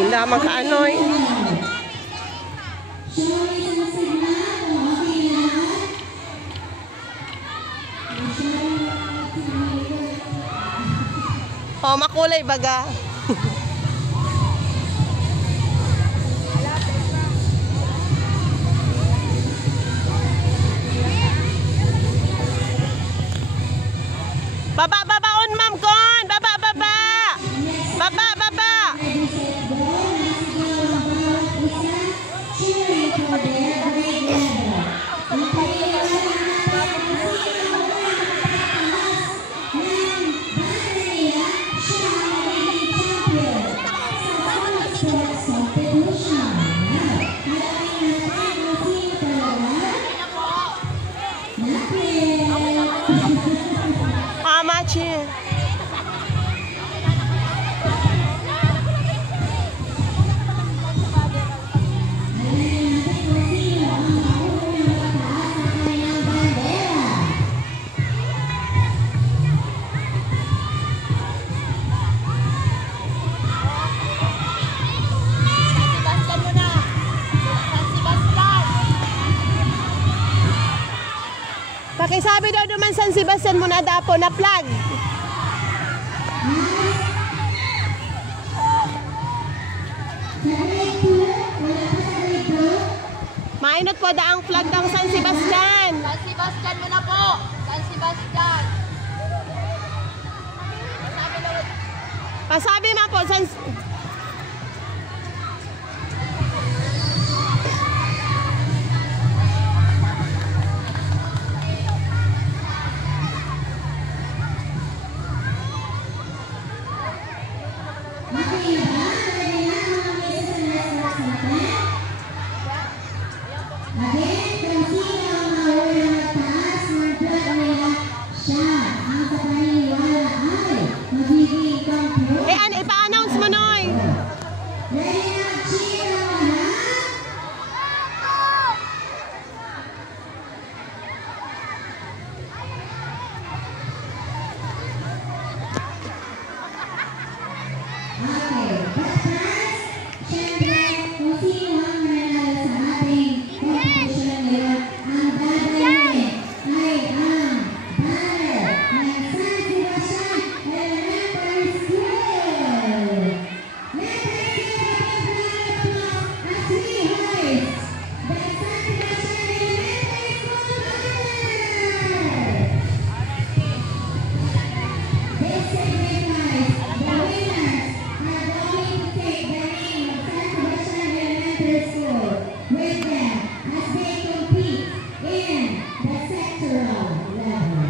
Hindi naman kaanoy. Oh, makulay baga. Baba, babaon, ma'am, kon! Baba, baba! Baba, baba! Amache. Pakisabi daw naman San Sebastian muna dapo na flag. Mainot po daang flag ng San Sebastian. San Sebastian muna po. San Sebastian. Pasabi mo po San ipa-announce mo, Noy. With them as they compete in the sectoral level.